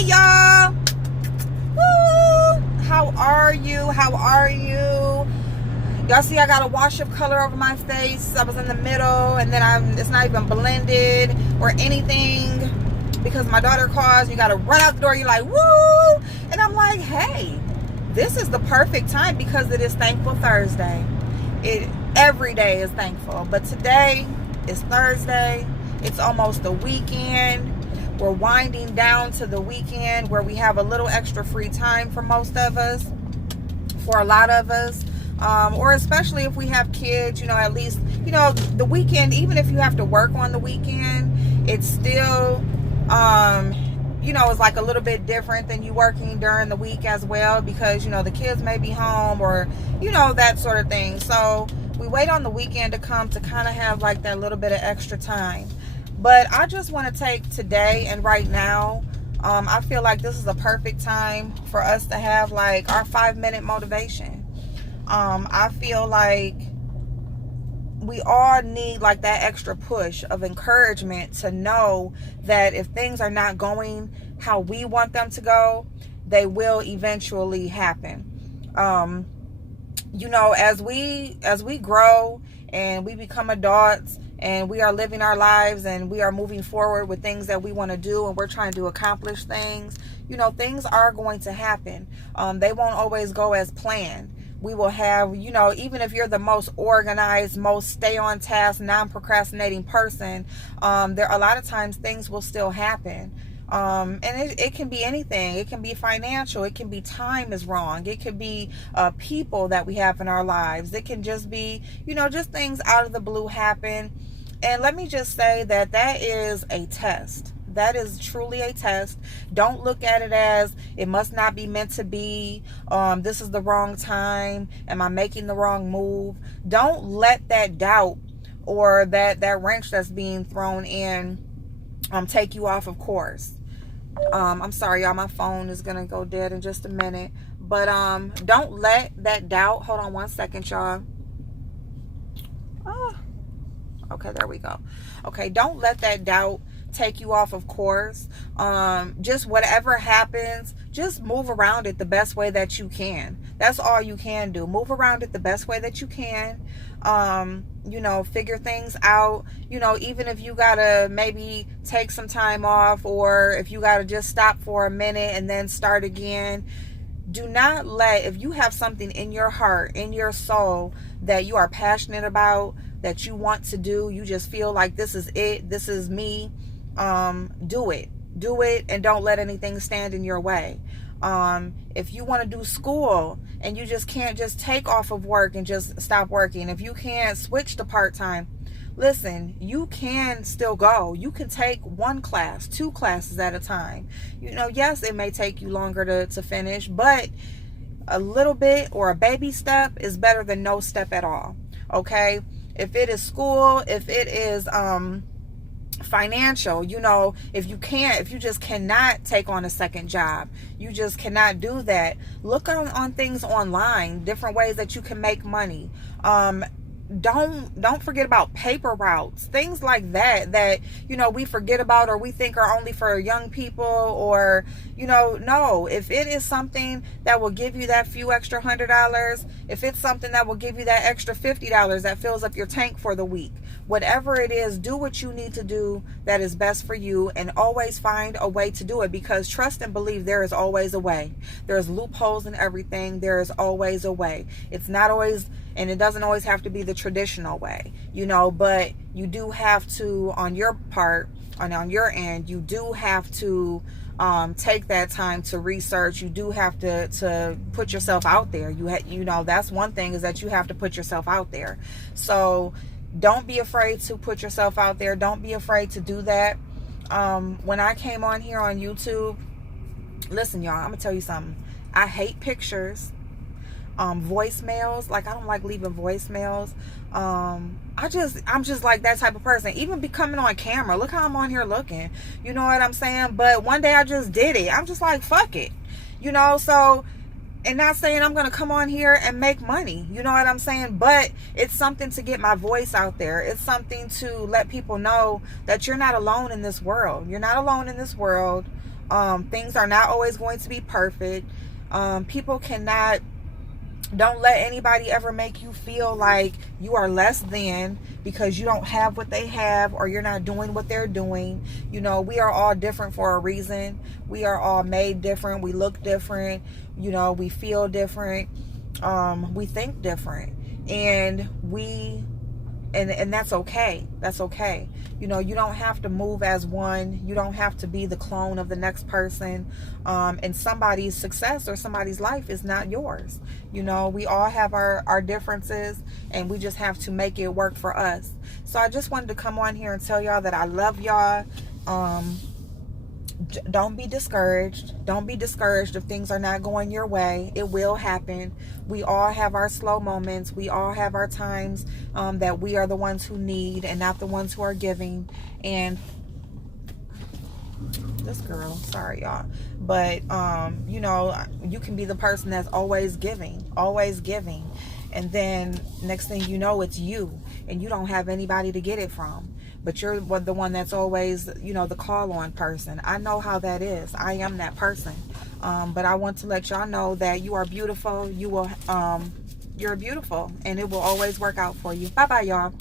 Hey y'all. Woo! How are you? Y'all see I got a wash of color over my face. I was in the middle and then it's not even blended or anything because my daughter calls. You gotta run out the door. You're like, woo! And I'm like, hey, this is the perfect time because it is Thankful Thursday. Every day is thankful, but today is Thursday. It's almost the weekend. We're winding down to the weekend where we have a little extra free time for most of us, for a lot of us, or especially if we have kids, at least, the weekend, even if you have to work on the weekend, it's still, it's like a little bit different than you working during the week as well because, the kids may be home or, that sort of thing. So we wait on the weekend to come to kind of have like that little bit of extra time. But I just want to take today and right now, I feel like this is a perfect time for us to have like our 5-minute motivation. I feel like we all need like that extra push of encouragement to know that if things are not going how we want them to go, they will eventually happen. As we grow and we become adults and we are living our lives and we are moving forward with things that we want to do and we're trying to accomplish things, things are going to happen. They won't always go as planned. We will have, even if you're the most organized, most stay on task, non-procrastinating person, there a lot of times things will still happen. And it can be anything. It can be financial. It can be time is wrong. It could be people that we have in our lives. It can just be, just things out of the blue happen. And let me just say that is a test. That is truly a test. Don't look at it as it must not be meant to be. This is the wrong time. Am I making the wrong move? Don't let that doubt or that wrench that's being thrown in take you off of course. I'm sorry, y'all. My phone is gonna go dead in just a minute. But don't let that doubt. Hold on one second, y'all. Okay, there we go. Okay, don't let that doubt take you off of course. Just whatever happens, just move around it the best way that you can. That's all you can do. Move around it the best way that you can. Figure things out. Even if you gotta maybe take some time off or if you gotta just stop for a minute and then start again. Do not if you have something in your heart, in your soul that you are passionate about, that you want to do, you just feel like this is it, this is me, do it and don't let anything stand in your way. If you want to do school and you just can't just take off of work and just stop working, if you can't switch to part-time, listen, you can still go. You can take 1 class, 2 classes at a time. Yes, it may take you longer to finish, but a little bit or a baby step is better than no step at all. Okay? If it is school, if it is financial, if you just cannot take on a second job, you just cannot do that. Look on things online, different ways that you can make money. Don't forget about paper routes, things like that we forget about or we think are only for young people or no, if it is something that will give you that few extra $100, if it's something that will give you that extra $50 that fills up your tank for the week, whatever it is, do what you need to do that is best for you and always find a way to do it, because trust and believe there is always a way. There's loopholes in everything. There is always a way. It's not always, and it doesn't always have to be the traditional way, but you do have to, on your part and on your end, you do have to take that time to research. You do have to put yourself out there. That's one thing, is that you have to put yourself out there. So don't be afraid to put yourself out there. Don't be afraid to do that. When I came on here on YouTube, listen, y'all, I'm gonna tell you something. I hate pictures. Voicemails, like I don't like leaving voicemails. I'm just like that type of person. Even becoming on camera, look how I'm on here looking, you know what I'm saying? But one day I just did it. I'm just like, fuck it, so, and not saying I'm gonna come on here and make money, you know what I'm saying? But it's something to get my voice out there. It's something to let people know that you're not alone in this world. You're not alone in this world. Things are not always going to be perfect. People don't let anybody ever make you feel like you are less than because you don't have what they have or you're not doing what they're doing. You know, we are all different for a reason. We are all made different. We look different. You know, we feel different. We think different. And that's okay. That's okay. You know, you don't have to move as one. You don't have to be the clone of the next person. And somebody's success or somebody's life is not yours. You know, we all have our differences, and we just have to make it work for us. So I just wanted to come on here and tell y'all that I love y'all. Don't be discouraged. Don't be discouraged if things are not going your way. It will happen. We all have our slow moments. We all have our times that we are the ones who need and not the ones who are giving. And this girl, sorry y'all, but you know, you can be the person that's always giving, and then next thing you know, it's you, and you don't have anybody to get it from. But you're the one that's always, you know, the call on person. I know how that is. I am that person. But I want to let y'all know that you are beautiful. You're beautiful, and it will always work out for you. Bye bye, y'all.